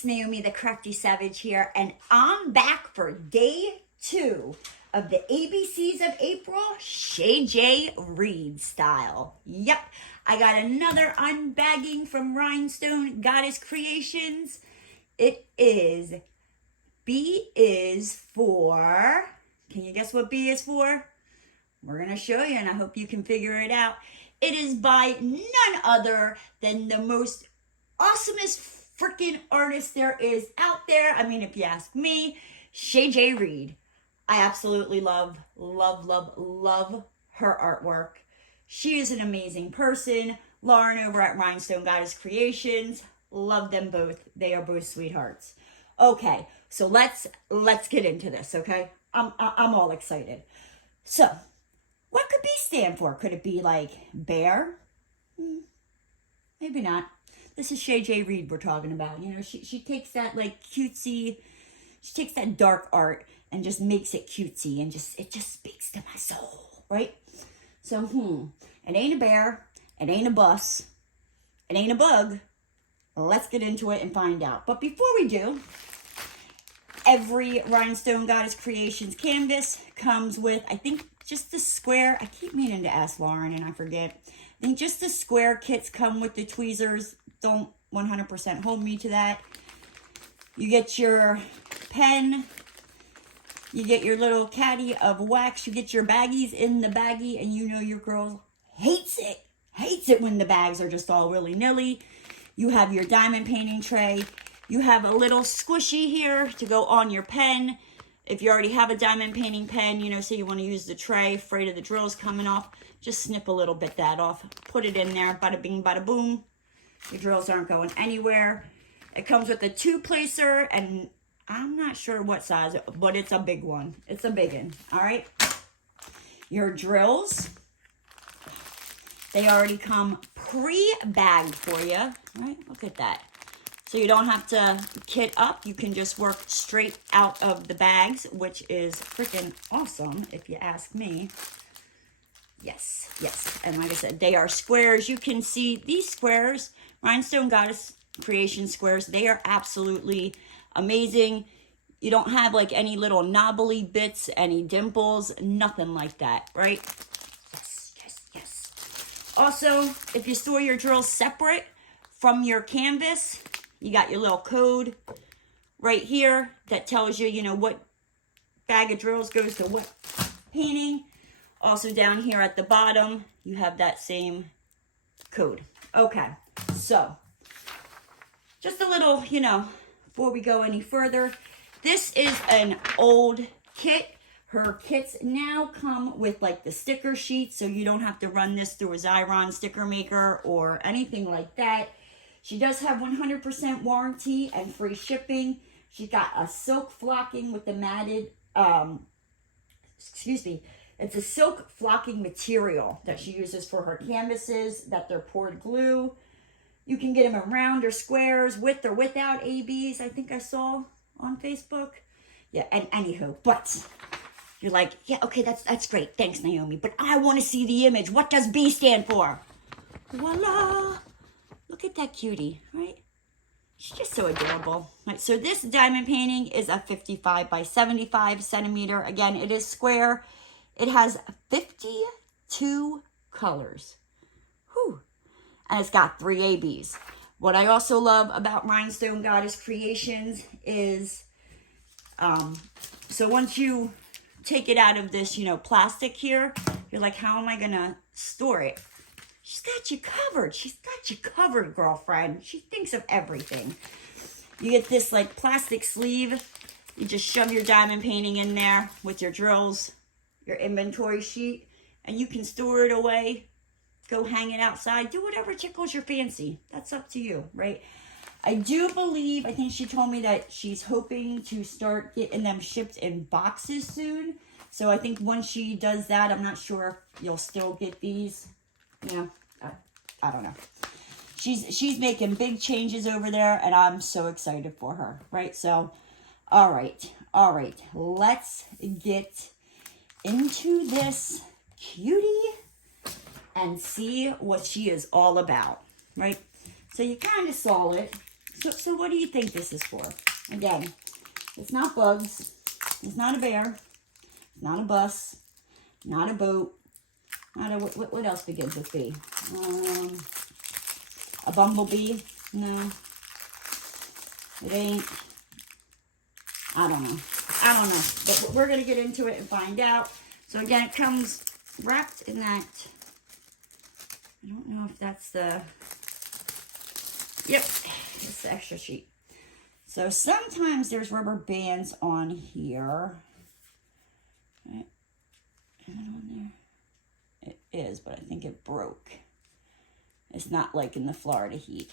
it's Naomi the Crafty Savage here, and I'm back for day 2 of the ABCs of April Shay Jay-Reed style. Yep, I got another unbagging from Rhinestone Goddess Creations. It is, B is for, can you guess what B is for? We're going to show you, and I hope you can figure it out. It is by none other than the most awesomest freaking artist there is out there. I mean, if you ask me, Shay Jay-Reed. I absolutely love her artwork. She is an amazing person. Lauren over at Rhinestone Goddess Creations. Love them both. They are both sweethearts. Okay, so let's get into this, okay? I'm all excited. So, what could B stand for? Could it be like bear? Maybe not. This is Shay Jay-Reed we're talking about. You know, she takes that like cutesy, she takes that dark art and just makes it cutesy and it just speaks to my soul, right? So, it ain't a bear, it ain't a bus, it ain't a bug. Let's get into it and find out. But before we do, every Rhinestone Goddess Creations canvas comes with, I think, just the square. I keep meaning to ask Lauren and I forget. I think just the square kits come with the tweezers. Don't 100% hold me to that. You get your pen. You get your little caddy of wax. You get your baggies in the baggie. And you know your girl hates it. Hates it when the bags are just all willy-nilly. You have your diamond painting tray. You have a little squishy here to go on your pen. If you already have a diamond painting pen, you know, say you want to use the tray, afraid of the drills coming off, just snip a little bit that off. Put it in there, bada bing, bada boom. Your drills aren't going anywhere. It comes with a 2-placer, and I'm not sure what size, but it's a big one. It's a big one, all right? Your drills, they already come pre-bagged for you, right? Look at that. So you don't have to kit up. You can just work straight out of the bags, which is freaking awesome, if you ask me. Yes. And like I said, they are squares. You can see these squares, Rhinestone Goddess Creation squares, they are absolutely amazing. You don't have like any little knobbly bits, any dimples, nothing like that, right? Yes. Also, if you store your drills separate from your canvas, you got your little code right here that tells you, you know, what bag of drills goes to what painting. Also down here at the bottom, you have that same code. Okay, so just a little, you know, before we go any further, this is an old kit. Her kits now come with like the sticker sheet, so you don't have to run this through a Xyron sticker maker or anything like that. She does have 100% warranty and free shipping. She's got a silk flocking with the matted, it's a silk flocking material that she uses for her canvases, that they're poured glue. You can get them in round or squares, with or without ABs, I think I saw on Facebook. Yeah, and anywho, but you're like, yeah, okay, that's great. Thanks, Naomi. But I want to see the image. What does B stand for? Voila! Look at that cutie, right? She's just so adorable. Right, so this diamond painting is a 55 by 75 centimeter. Again, it is square. It has 52 colors. Whew. And it's got 3 ABs. What I also love about Rhinestone Goddess Creations is, so once you take it out of this, you know, plastic here, you're like, how am I going to store it? She's got you covered. She's got you covered, girlfriend. She thinks of everything. You get this like plastic sleeve. You just shove your diamond painting in there with your drills, your inventory sheet, and you can store it away. Go hang it outside. Do whatever tickles your fancy. That's up to you, right? I do believe, I think she told me that she's hoping to start getting them shipped in boxes soon. So I think once she does that, I'm not sure if you'll still get these. You know, I don't know. She's making big changes over there, and I'm so excited for her, right? So, all right. Let's get into this cutie and see what she is all about, right? So you kind of saw it. So what do you think this is for? Again, it's not bugs. It's not a bear. It's not a bus. Not a boat. Not a, what else begins with B? A bumblebee? No. It ain't. I don't know. I don't know. But we're going to get into it and find out. So again, it comes wrapped in that. I don't know if that's the. Yep. It's the extra sheet. So sometimes there's rubber bands on here. Right. Is it on there? It is, but I think it broke. It's not like in the Florida heat.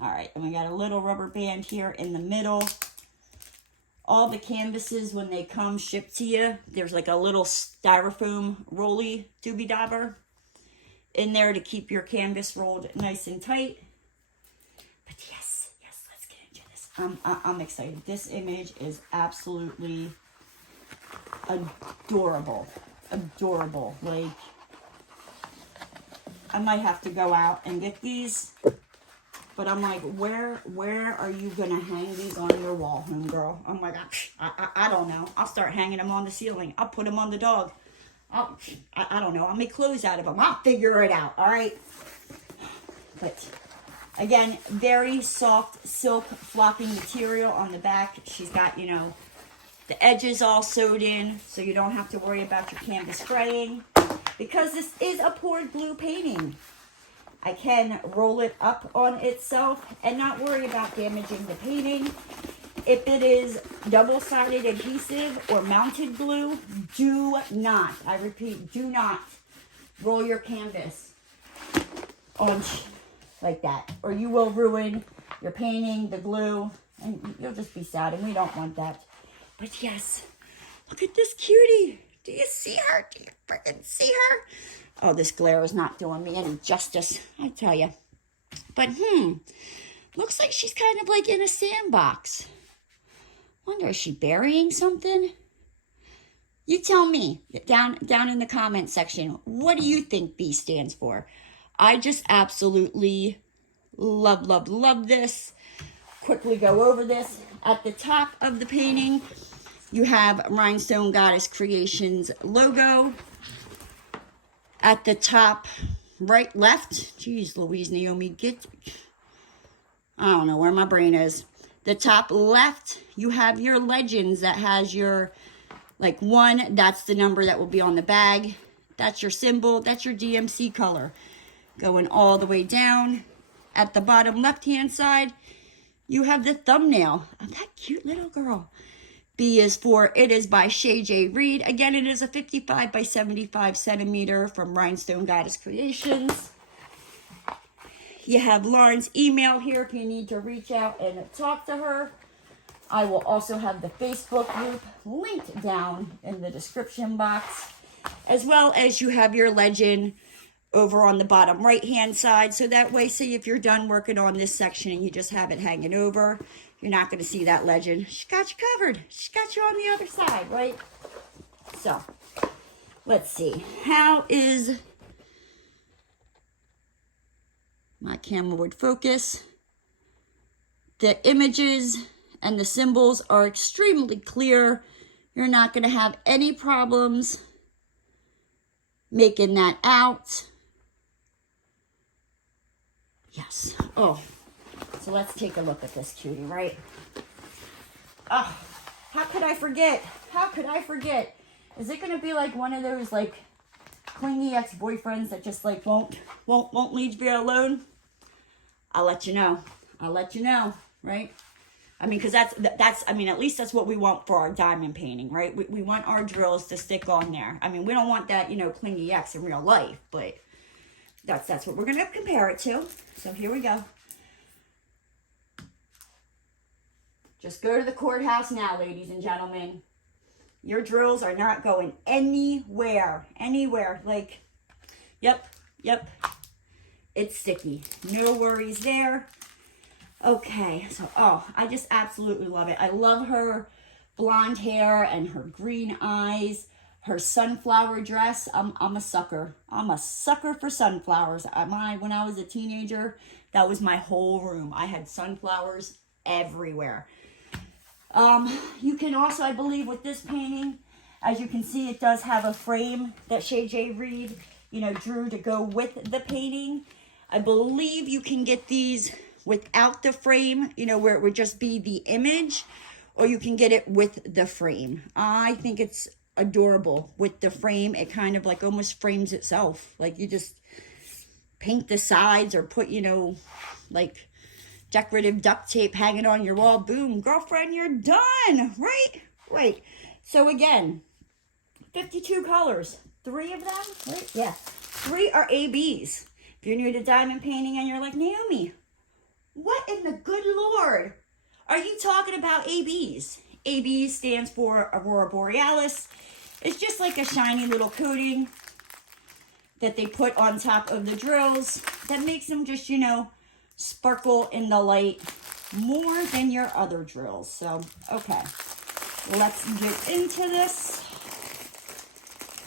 All right, and we got a little rubber band here in the middle. All the canvases, when they come shipped to you, there's like a little styrofoam rolly doobie dauber in there to keep your canvas rolled nice and tight. But yes, let's get into this. I'm excited. This image is absolutely adorable. Adorable. Like, I might have to go out and get these. But I'm like, where are you going to hang these on your wall, homegirl? I'm like, I don't know. I'll start hanging them on the ceiling. I'll put them on the dog. I don't know. I'll make clothes out of them. I'll figure it out, all right? But, again, very soft silk flopping material on the back. She's got, you know, the edges all sewed in, so you don't have to worry about your canvas fraying. Because this is a poured glue painting, I can roll it up on itself and not worry about damaging the painting. If it is double-sided adhesive or mounted glue, do not, I repeat, do not roll your canvas on like that, or you will ruin your painting, the glue, and you'll just be sad, and we don't want that. But yes, look at this cutie. Do you see her? Do you freaking see her? Oh, this glare is not doing me any justice, I tell you. But, looks like she's kind of like in a sandbox. Wonder, is she burying something? You tell me down in the comment section. What do you think B stands for? I just absolutely love this. Quickly go over this. At the top of the painting, you have Rhinestone Goddess Creations logo. At the top, right, left. Jeez, Louise, Naomi, I don't know where my brain is. The top left, you have your legends that has your, like 1, that's the number that will be on the bag. That's your symbol. That's your DMC color. Going all the way down. At the bottom left-hand side, you have the thumbnail of that cute little girl. B is for It Is by Shay Jay-Reed. Again, it is a 55 by 75 centimeter from Rhinestone Goddess Creations. You have Lauren's email here if you need to reach out and talk to her. I will also have the Facebook group linked down in the description box, as well as you have your legend over on the bottom right-hand side. So that way, say if you're done working on this section and you just have it hanging over, you're not going to see that legend. She got you covered. She got you on the other side, right? So, let's see. How is my camera would focus? The images and the symbols are extremely clear. You're not going to have any problems making that out. Yes. Oh. So let's take a look at this cutie, right? Oh, how could I forget? How could I forget? Is it going to be like one of those like clingy ex-boyfriends that just like won't leave you alone? I'll let you know. I'll let you know, right? I mean, because that's I mean, at least that's what we want for our diamond painting, right? We want our drills to stick on there. I mean, we don't want that, you know, clingy ex in real life, but that's what we're going to compare it to. So here we go. Just go to the courthouse now, ladies and gentlemen. Your drills are not going anywhere. Anywhere. Like, yep. It's sticky. No worries there. Okay, so, oh, I just absolutely love it. I love her blonde hair and her green eyes, her sunflower dress. I'm a sucker. I'm a sucker for sunflowers. When I was a teenager, that was my whole room. I had sunflowers everywhere. You can also, I believe, with this painting, as you can see, it does have a frame that Shay Jay-Reed, you know, drew to go with the painting. I believe you can get these without the frame, you know, where it would just be the image, or you can get it with the frame. I think it's adorable with the frame. It kind of like almost frames itself. Like you just paint the sides or put, you know, like decorative duct tape hanging on your wall. Boom, girlfriend, you're done, right? Right. So again, 52 colors, 3 of them, right? Yeah, 3 are ABs. If you're new to diamond painting and you're like, Naomi, what in the good Lord are you talking about ABs? AB stands for Aurora Borealis. It's just like a shiny little coating that they put on top of the drills that makes them just, you know, sparkle in the light more than your other drills. So, okay, let's get into this.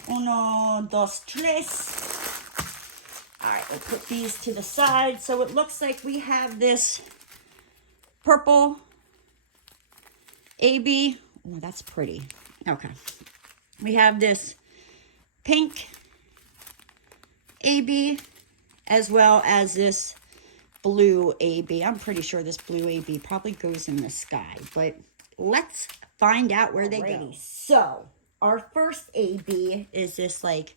Uno, dos, tres. All right, we'll put these to the side. So it looks like we have this purple AB. Oh, that's pretty. Okay. We have this pink AB as well as this blue AB. I'm pretty sure this blue AB probably goes in the sky, but let's find out where they go. So our first AB is this like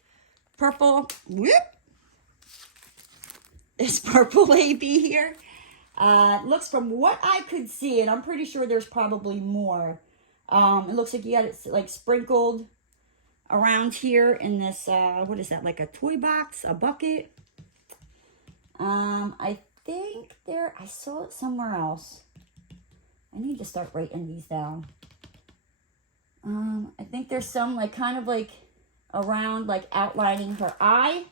purple, this purple AB here. Looks from what I could see, and I'm pretty sure there's probably more. It looks like you got it like sprinkled around here in this, what is that, like a toy box, a bucket? I think I saw it somewhere else. I need to start writing these down. I think there's some like kind of like around like outlining her eye.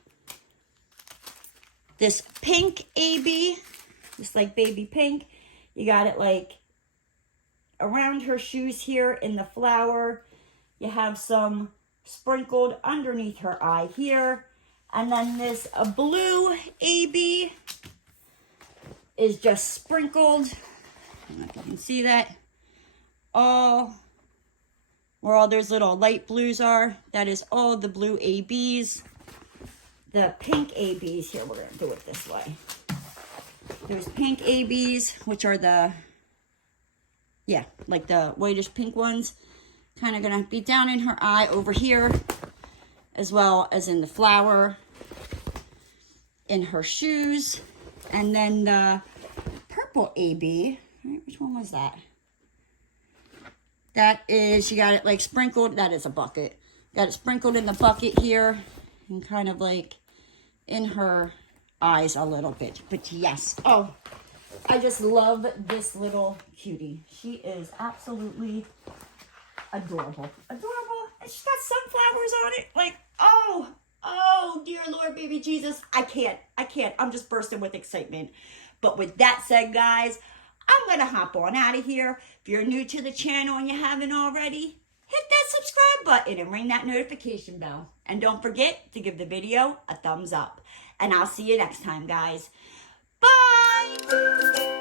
This pink AB, just like baby pink. You got it like around her shoes here in the flower. You have some sprinkled underneath her eye here. And then this blue AB is just sprinkled. I don't know if you can see that. All where all those little light blues are. That is all the blue ABs. The pink ABs, here, we're going to do it this way. There's pink ABs, which are the, yeah, like the whitish pink ones. Kind of going to be down in her eye over here, as well as in the flower, in her shoes. And then the purple AB, right, which one was that? That is, you got it like sprinkled, that is a bucket. Got it sprinkled in the bucket here, and kind of like in her eyes a little bit. But yes, oh, I just love this little cutie. She is absolutely adorable. Adorable. And she's got sunflowers on it. Like, oh, dear Lord, baby Jesus. I can't. I'm just bursting with excitement. But with that said, guys, I'm going to hop on out of here. If you're new to the channel and you haven't already, hit that subscribe button and ring that notification bell. And don't forget to give the video a thumbs up. And I'll see you next time, guys. Bye!